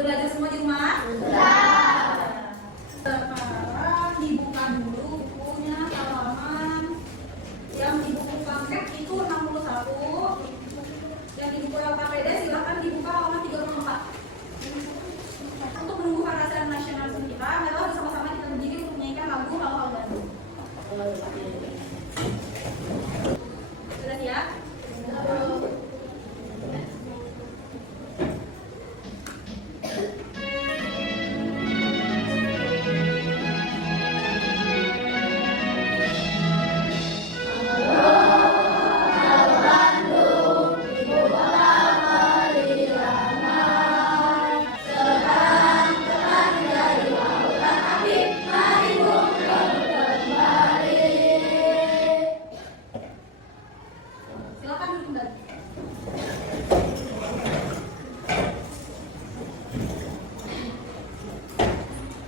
Sudah belajar semua di rumah? Sudah. Sekarang dibuka dulu bukunya, halaman. Yang di buku paket itu 61. Yang di buku LKPD silakan dibuka halaman 34. Untuk menunggu perasaan nasionalisme kita, mari bersama-sama kita berdiri untuk menyanyikan lagu Halo Bandung. Sudah siap? Silakan duduk kembali.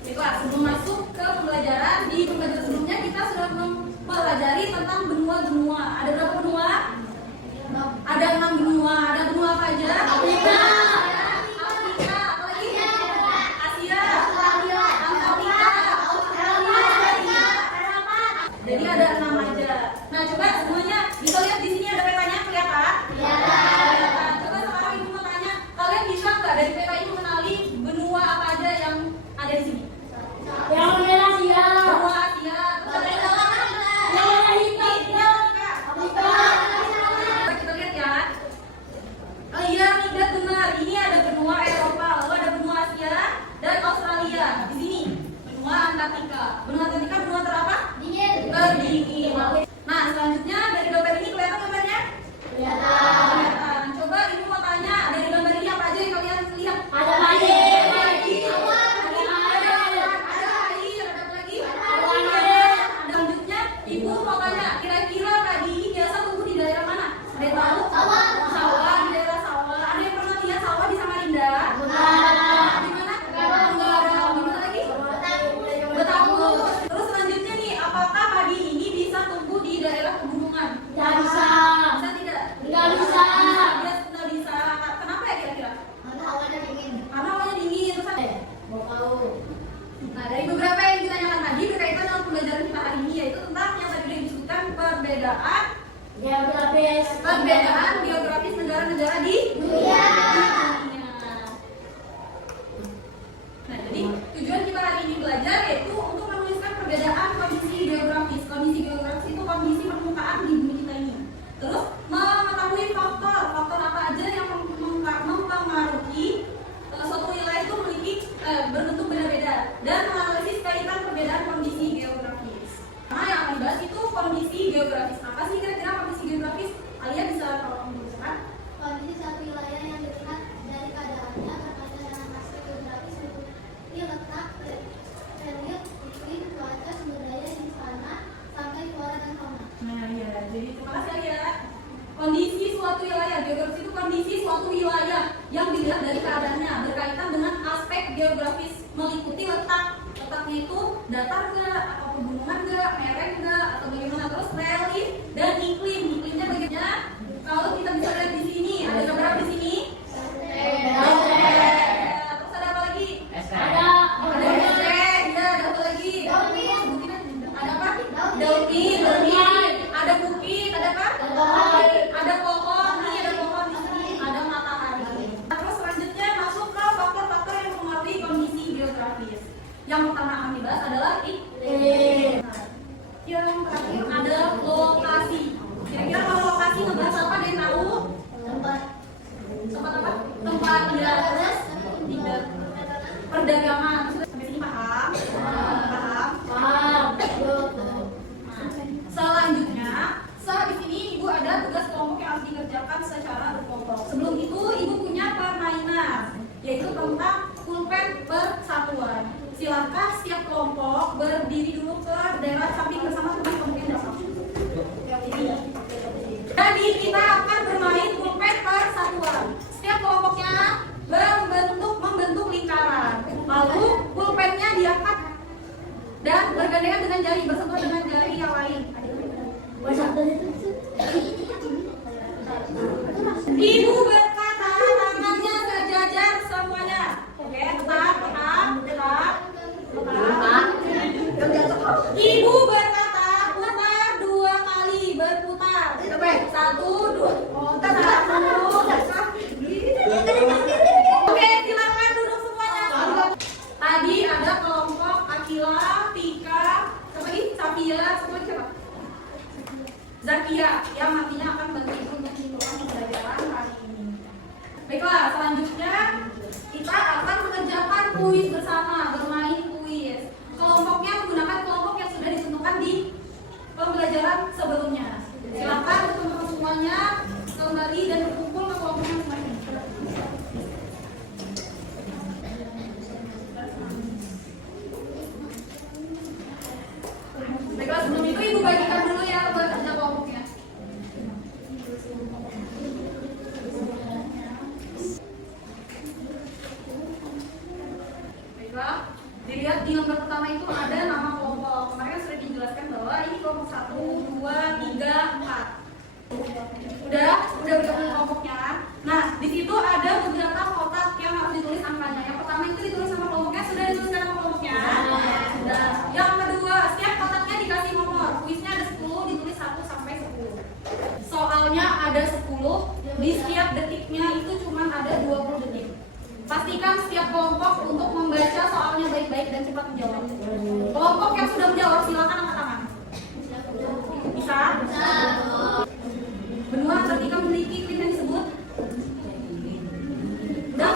Baiklah, sebelum masuk ke pembelajaran, di pembelajaran sebelumnya kita sudah mempelajari tentang benua-benua. Ada berapa benua? Ada 6 benua. Ada benua apa aja? Afrika, apa lagi? Asia, Antartika, Australia. Jadi ada 6 aja. Nah, coba semuanya bisa lihat di sini ada petanya, kelihatan? Kelihatan. Coba sekarang ibu mau tanya, kalian bisa nggak dari peta ini mengenali benua apa aja yang ada di sini? Yang merah Asia. Benua Asia. Terus ada yang dalam? Yang warna hitam. Afrika. Kita lihat ya. Oh iya, Migdat benar. Ini ada benua Eropa, lalu ada benua Asia dan Australia. Di sini benua Antartika. Benua Antartika benua terapa? Terdingin. Nah, selanjutnya dari gambar ini kelihatan gambarnya? Kelihatan. Coba ibu mau tanya, dari gambar ini apa aja yang kalian lihat? Ada air. Ada air, ada apa lagi? Selanjutnya, ibu mau tanya, kira-kira padi ini biasa tumbuh di daerah mana? Ada yang tahu? Sawah, di daerah sawah. Ada yang pernah lihat sawah di Samarinda? Di mana? Tenggara. Di mana lagi? Betul. Terus selanjutnya nih, apakah padi ini bisa tumbuh di daerah pegunungan? Nggak bisa. Bisa tidak? Nggak bisa. Nggak bisa. Kenapa ya kira-kira? Karena awalnya dingin. Karena awalnya dingin. Terus apa? Mau tahu? Nah, dari beberapa yang ditanyakan tadi berkaitan dengan pembelajaran kita hari ini, yaitu tentang yang tadi disebutkan perbedaan geografis negara-negara di dunia. Nah, jadi tujuan kita hari ini belajar yaitu untuk menuliskan perbedaan kondisi geografis. Kondisi geografis itu kondisi permukaan di bumi kita ini. Terus mengetahui faktor apa aja yang mempengaruhi suatu wilayah itu memiliki berbentuk beda-beda dan menganalisis kaitan perbedaan kondisi geografis. Nah, yang akan dibahas itu kondisi geografis. Apa sih kira-kira kondisi geografis? Alia bisa tolong menjelaskan? Kondisi suatu wilayah yang dilihat dari keadaannya berkaitan dengan aspek geografis seperti letak, relief, iklim, cuaca, sumber daya di sana, sampai flora dan fauna. Nah, iya. Jadi terima kasih Alia. Kondisi suatu wilayah, geografis itu kondisi suatu wilayah yang dilihat dari keadaannya berkaitan dengan aspek geografis meliputi letaknya itu datar enggak, atau pegunungan enggak, lereng enggak, atau bagaimana, terus relief dan iklimnya bagaimana? Kalau kita bisa lihat di sini, ada gambar di sini. Terus ada apa lagi? Ada es, ya, ada apa lagi? Ada apa? Daun, ada bukit, ada apa? Ada pohon, nih ada pohon di sini, ada matahari. Terus selanjutnya masuk ke faktor-faktor yang mempengaruhi kondisi geografis. Yang pertama akan dibahas adalah iklim. Yang terakhir adalah lokasi. Kira-kira kalau lokasi ngebahas apa? Ada yang tahu? Tempat apa? Tempat perdagangan. Sampai sini paham? Paham. Selanjutnya, di sini ibu ada tugas kelompok yang harus dikerjakan secara berkelompok. Sebelum itu, ibu punya permainan, yaitu tentang pulpen persatuan. Silakan setiap kelompok berdiri dulu ke daerah samping bersama teman kemudian datang. Jadi kita akan bermain pulpen persatuan. Setiap kelompoknya membentuk lingkaran. Lalu pulpennya diangkat dan bergandengan dengan jari, bersentuhan dengan jari yang lain. Ibu berkata tangannya sejajar semuanya. Oke. Dilihat di lembar pertama itu ada nama kelompok. Kemarin sudah dijelaskan bahwa ini kelompok 1, 2, 3, 4. Udah bergabung kelompoknya. Nah, di situ ada beberapa kotak yang harus ditulis angkanya. Yang pertama itu ditulis nama kelompoknya, sudah dituliskan nama kelompoknya. Sudah. Yang kedua, setiap kotaknya dikasih nomor. Kuisnya ada 10, ditulis 1 sampai 10. Soalnya ada 10, di setiap detiknya itu cuma ada 20 detik. Pastikan setiap kelompok untuk membaca soalnya baik-baik dan cepat menjawab. Kelompok yang sudah menjawab silakan angkat tangan. Bisa? Benua ketika memiliki klik yang disebut. Udah?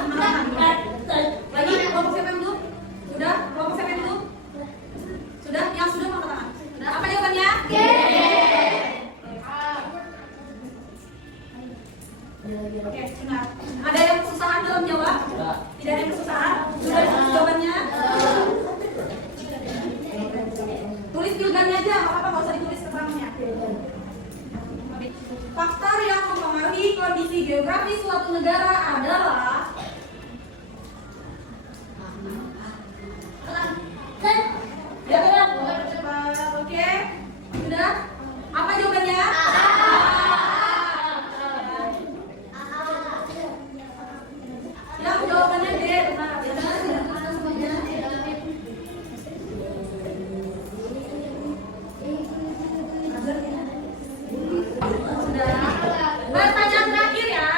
Lagi kelompok siapa yang belum? Sudah? Kelompok siapa yang belum? Sudah? Yang sudah angkat tangan. Sudah? Apa jawabannya? Oke, benar. Ada yang kesusahan dalam jawab? Tidak ada yang kesusahan? Sudah ditulis jawabannya? Tulis pilihannya aja, apa-apa, nggak usah ditulis keterangannya. Faktor yang mempengaruhi kondisi geografis suatu negara adalah Oke, sudah? Apa jawabannya? Yang jawabannya D, benar. Pertanyaan terakhir ya.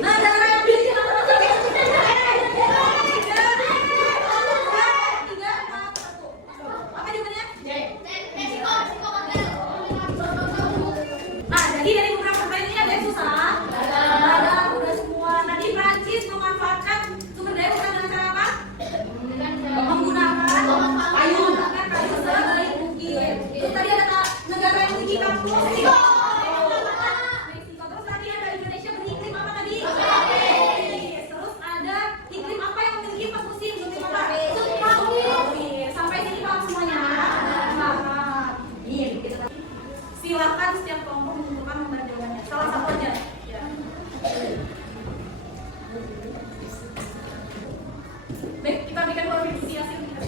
Nah, negara yang memiliki nama apa jawabannya? Nah, jadi dari beberapa pertanyaan ini ada yang susah. Ada udah semua. Tadi Prancis memanfaatkan sumber daya bukan dengan cara apa? Menggunakan payung sebagai bukit. Terus tadi ada negara yang memiliki kampus. Meksiko. Terus tadi ada Indonesia beriklim apa tadi? Terus ada iklim apa yang memiliki 4 musim? Musim apa? Sampai sini paham semuanya? Silakan setiap kelompok menentukan nomor jawabannya. Salah satu aja. Ya. Baik, kita berikan klarifikasi hasil kita.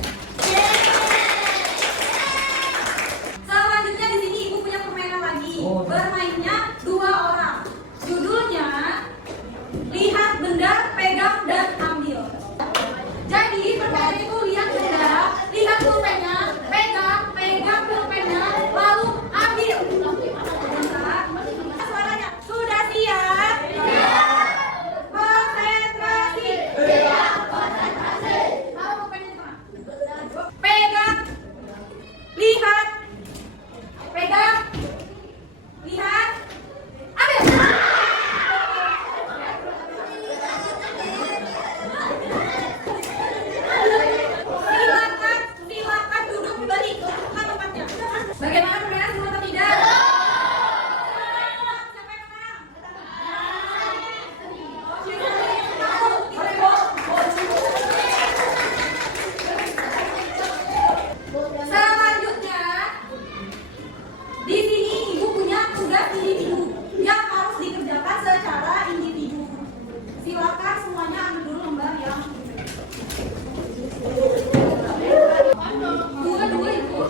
Selanjutnya di sini ibu punya permainan lagi. Bermainnya 2 orang. Judulnya lihat benda, pegang dan ambil. Jadi permainan itu lihat benda, lihat pulpennya, pegang pulpennya, lalu ambil. Suaranya sudah siap? Konsentrasi. Taruh pulpennya di tengah. Pegang, lihat, pegang, lihat, ambil. Silakan duduk kembali ke tempatnya. Bagaimana permainan seru atau tidak? Siapa yang menang? Selanjutnya, di sini ibu punya tugas individu yang harus dikerjakan secara individu. Silakan semuanya ambil dulu lembar yang dua itu.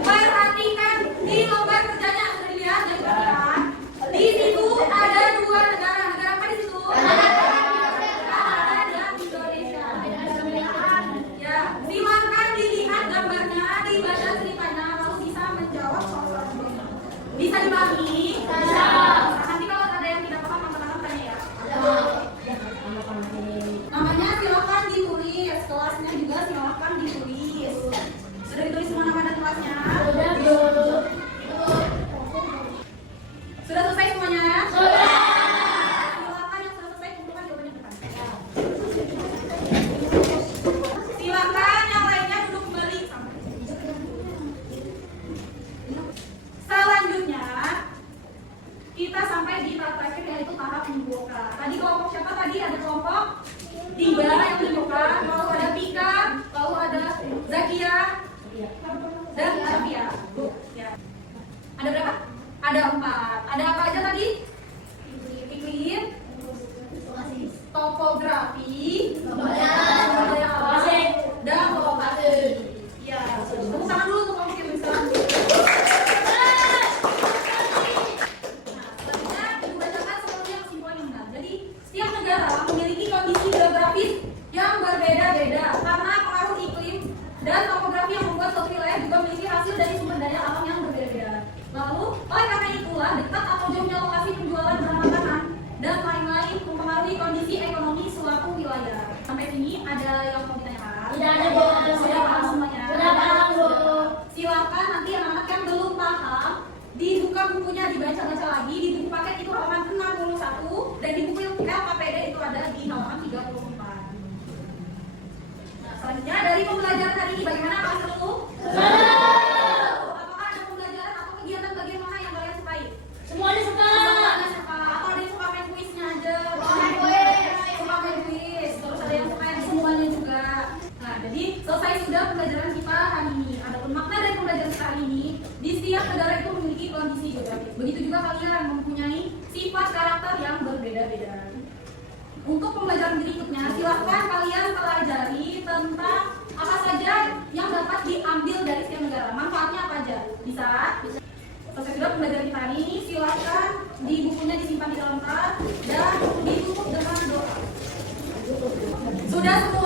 Perhatikan di lembar kerjanya sudah dilihat dan perhatikan. Di situ ada 2 negara. Negara apa di situ? Kanada dan Indonesia. Ya, silakan dilihat gambarnya, dibaca ceritanya, lalu bisa menjawab soal-soal. Bisa dibagi? Bisa. Nanti kalau ada yang tidak paham, teman-teman tanya ya. Namanya silakan ditulis, kelasnya juga silakan ditulis. Sudah ditulis semua nama dan kelasnya? Sudah selesai semuanya? Sudah. Silakan yang sudah selesai kumpulkan jawabannya depan. Silakan yang lainnya duduk kembali. Selanjutnya kita sampai di tahap terakhir yaitu tahap membuka. Tadi kelompok siapa tadi? Ada kelompok 3 yang membuka, lalu ada Pika, lalu ada Zakia dan Safia. Ya. Ada berapa? Ada 4. Ada apa aja tadi? Iklim, topografi, jauhnya lokasi penjualan barang makanan, dan lain-lain mempengaruhi kondisi ekonomi suatu wilayah. Sampai sini ada yang mau ditanyakan? Tidak ada, bos. Sudah paham semuanya? Sudah paham, bos. Silakan nanti anak-anak yang belum paham dibuka bukunya, dibaca-baca lagi. Di buku paket itu halaman 61 dan di buku LKPD itu ada di halaman 34. Nah, selanjutnya dari pembelajaran hari ini bagaimana Pak Seru? Apakah ada pembelajaran atau kegiatan bagian mana yang kalian sukai? Semuanya suka. Semuanya suka. Atau ada yang suka main kuisnya aja? Suka main kuis. Suka main kuis. Terus ada yang suka yang semuanya juga. Nah, jadi selesai sudah pembelajaran kita hari ini. Adapun makna dari pembelajaran kita hari ini, di setiap negara itu memiliki kondisi geografis. Begitu juga kalian yang mempunyai sifat karakter yang berbeda-beda. Untuk pembelajaran berikutnya, silahkan kalian pelajari tentang apa saja yang dapat diambil dari setiap negara. Manfaatnya apa aja? Bisa? Selesai sudah pembelajaran kita hari ini, silahkan di bukunya disimpan di dalam tas dan ditutup dengan doa. Sudah semua?